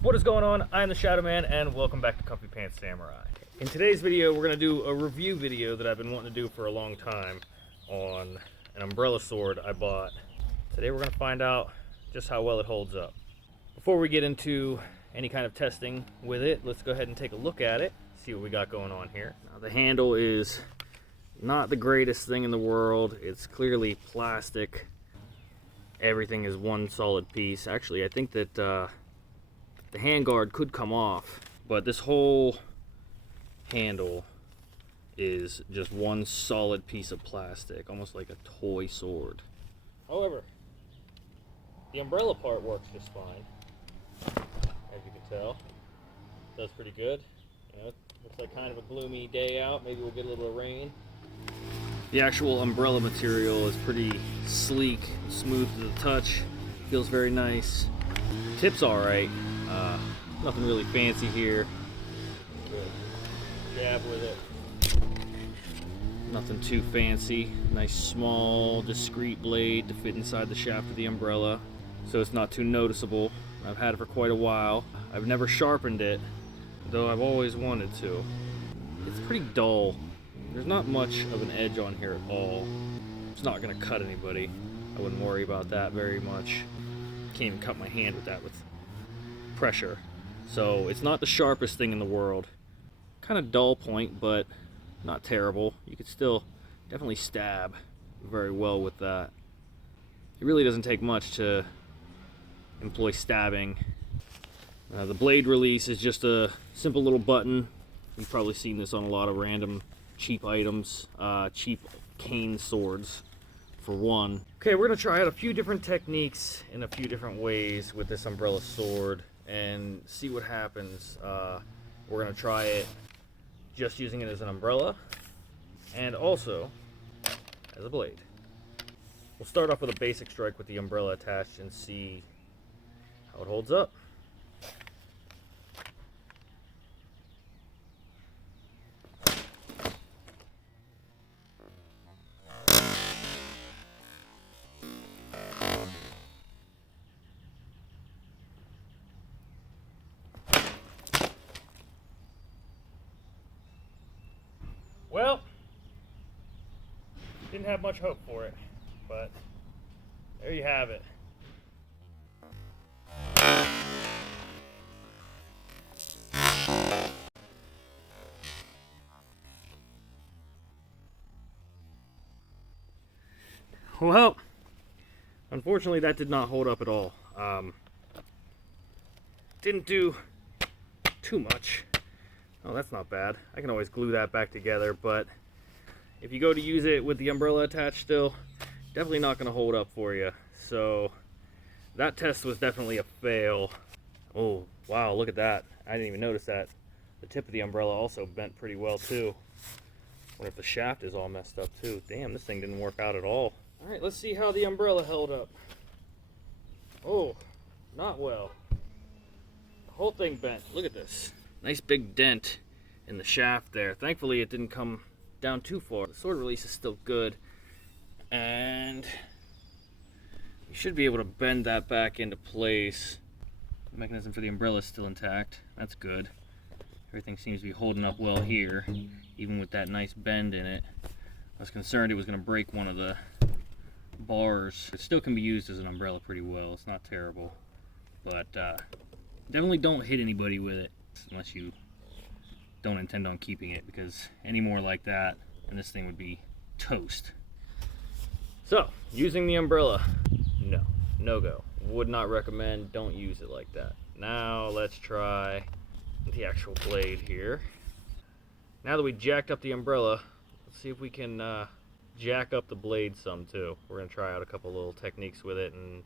What is going on? I am the Shadow Man, and welcome back to Comfy Pants Samurai. In today's video, we're going to do a review video that I've been wanting to do for a long time on an umbrella sword I bought. Today we're going to find out just how well it holds up. Before we get into any kind of testing with it, let's go ahead and take a look at it, see what we got going on here. Now, the handle is not the greatest thing in the world. It's clearly plastic. Everything is one solid piece. Actually, I think that the handguard could come off, but this whole handle is just one solid piece of plastic, almost like a toy sword. However, the umbrella part works just fine, as you can tell. Does pretty good. You know, looks like kind of a gloomy day out. Maybe we'll get a little bit of rain. The actual umbrella material is pretty sleek, smooth to the touch. Feels very nice. Tip's all right. Nothing really fancy here. Jab with it. Nothing too fancy. Nice small discreet blade to fit inside the shaft of the umbrella, so it's not too noticeable. I've had it for quite a while. I've never sharpened it, though I've always wanted to. It's pretty dull. There's not much of an edge on here at all. It's not gonna cut anybody. I wouldn't worry about that very much. Can't even cut my hand with that with pressure. So it's not the sharpest thing in the world. Kind of dull point, but not terrible. You could still definitely stab very well with that. It really doesn't take much to employ stabbing. The blade release is just a simple little button. You've probably seen this on a lot of random cheap items, cheap cane swords for one. Okay, we're gonna try out a few different techniques in a few different ways with this umbrella sword and see what happens. We're gonna try it just using it as an umbrella and also as a blade. We'll start off with a basic strike with the umbrella attached and see how it holds up. Well, didn't have much hope for it, but there you have it. Well, unfortunately that did not hold up at all. Didn't do too much. Oh, that's not bad. I can always glue that back together, but if you go to use it with the umbrella attached still, definitely not going to hold up for you. So that test was definitely a fail. Oh, wow, look at that. I didn't even notice that. The tip of the umbrella also bent pretty well too. Wonder if the shaft is all messed up too. Damn, this thing didn't work out at all. All right, let's see how the umbrella held up. Oh, not well. The whole thing bent. Look at this. Nice big dent in the shaft there. Thankfully it didn't come down too far. The sword release is still good, and you should be able to bend that back into place. The mechanism for the umbrella is still intact. That's good. Everything seems to be holding up well here, even with that nice bend in it. I was concerned it was going to break one of the bars. It still can be used as an umbrella pretty well. It's not terrible, but definitely don't hit anybody with it unless you don't intend on keeping it, because any more like that and this thing would be toast. So, using the umbrella, no go. Would not recommend. Don't use it like that. Now let's try the actual blade here. Now that we jacked up the umbrella, let's see if we can jack up the blade some too. We're going to try out a couple little techniques with it and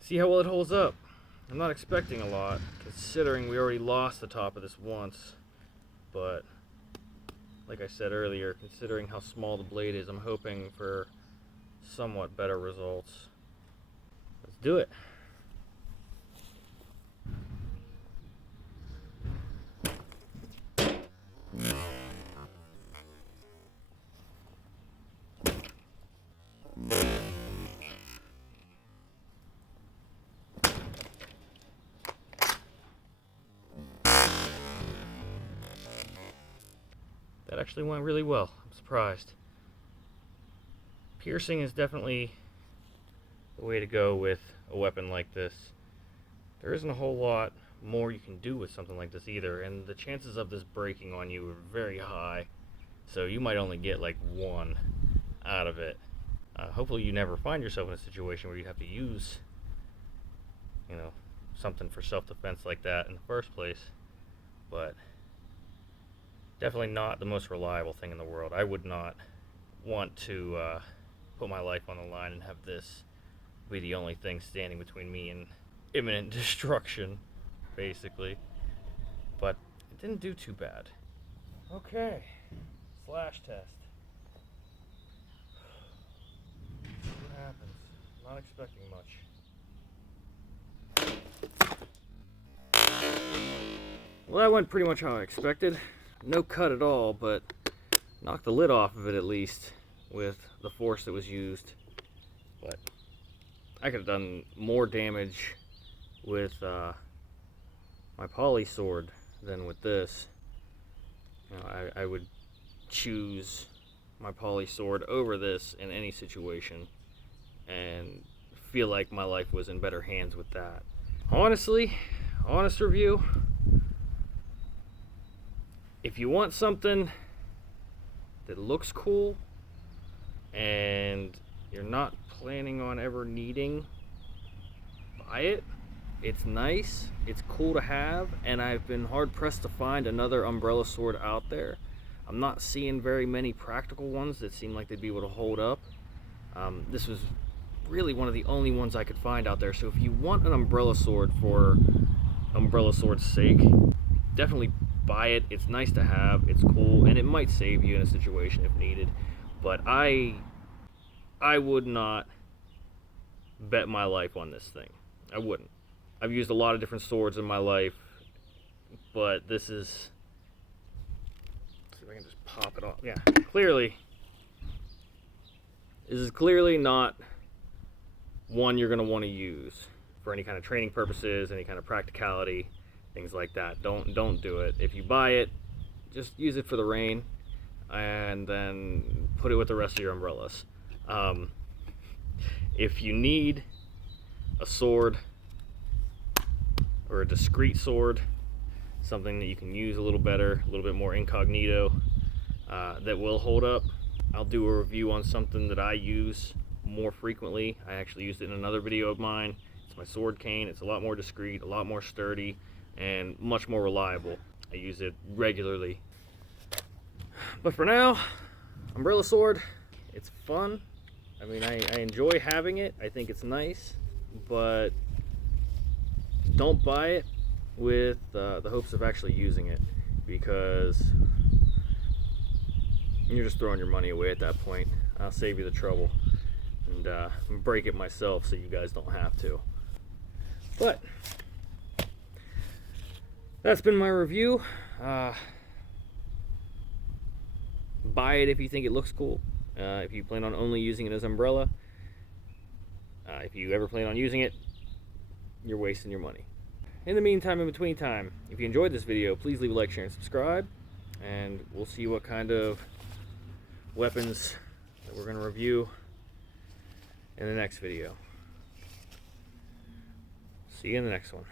see how well it holds up. I'm not expecting a lot, considering we already lost the top of this once, but like I said earlier, considering how small the blade is, I'm hoping for somewhat better results. Let's do it. actually went really well. I'm surprised. Piercing is definitely the way to go with a weapon like this. There isn't a whole lot more you can do with something like this either, and the chances of this breaking on you are very high, so you might only get like one out of it. Hopefully you never find yourself in a situation where you have to use, you know, something for self-defense like that in the first place, but definitely not the most reliable thing in the world. I would not want to put my life on the line and have this be the only thing standing between me and imminent destruction, basically. But it didn't do too bad. Okay, slash test. See what happens. Not expecting much. Well, that went pretty much how I expected. No cut at all, but knocked the lid off of it at least with the force that was used. But I could have done more damage with my poly sword than with this. You know, I would choose my poly sword over this in any situation and feel like my life was in better hands with that. Honestly, honest review, if you want something that looks cool and you're not planning on ever needing, buy it. It's nice, it's cool to have, and I've been hard pressed to find another umbrella sword out there. I'm not seeing very many practical ones that seem like they'd be able to hold up. This was really one of the only ones I could find out there, so if you want an umbrella sword for umbrella sword's sake, definitely buy it. It's nice to have, it's cool, and it might save you in a situation if needed, but I would not bet my life on this thing. I wouldn't. I've used a lot of different swords in my life, but this is, let's see if I can just pop it off. Yeah, clearly, this is clearly not one you're going to want to use for any kind of training purposes, any kind of practicality, things like that. Don't do it. If you buy it, just use it for the rain, and then put it with the rest of your umbrellas. If you need a sword, or a discreet sword, something that you can use a little better, a little bit more incognito, that will hold up, I'll do a review on something that I use more frequently. I actually used it in another video of mine. It's my sword cane. It's a lot more discreet, a lot more sturdy, and much more reliable. I use it regularly. But for now, umbrella sword, it's fun. I mean, I enjoy having it. I think it's nice, but don't buy it with the hopes of actually using it, because you're just throwing your money away at that point. I'll save you the trouble and break it myself so you guys don't have to. But that's been my review. Buy it if you think it looks cool. If you plan on only using it as umbrella. If you ever plan on using it, you're wasting your money. In the meantime, in between time, if you enjoyed this video, please leave a like, share, and subscribe, and we'll see what kind of weapons that we're going to review in the next video. See you in the next one.